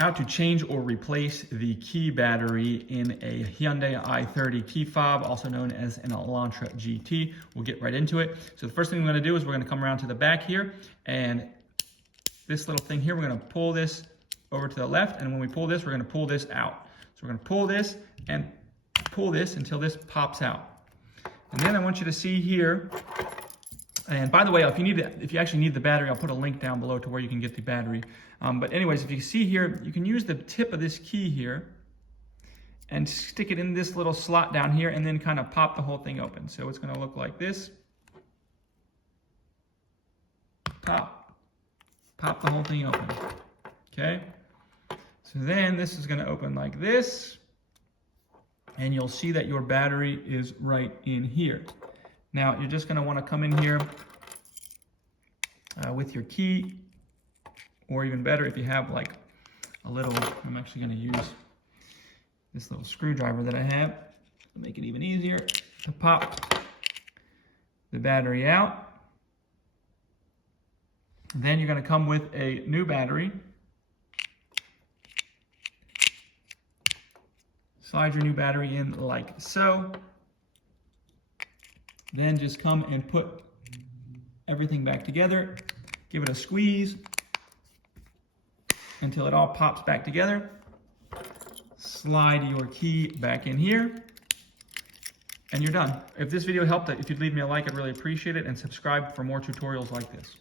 how to change or replace the key battery in a Hyundai i30 key fob, also known as an Elantra GT. We'll get right into it. So the first thing we're gonna do is we're gonna come around to the back here, and this little thing here, we're gonna pull this over to the left, and when we pull this, we're gonna pull this out. So we're gonna pull this and pull this until this pops out. And then I want you to see here, and by the way, if you actually need the battery, I'll put a link down below to where you can get the battery. But anyways, if you see here, you can use the tip of this key here and stick it in this little slot down here and then kind of pop the whole thing open. So it's gonna look like this. Pop the whole thing open, okay? So then this is gonna open like this, and you'll see that your battery is right in here. Now, you're just gonna wanna come in here with your key, or even better, if you have like a little, I'm actually gonna use this little screwdriver that I have to make it even easier to pop the battery out. Then you're gonna come with a new battery. Slide your new battery in like so. Then just come and put everything back together. Give it a squeeze until it all pops back together. Slide your key back in here, and you're done. If this video helped, if you'd leave me a like, I'd really appreciate it, and subscribe for more tutorials like this.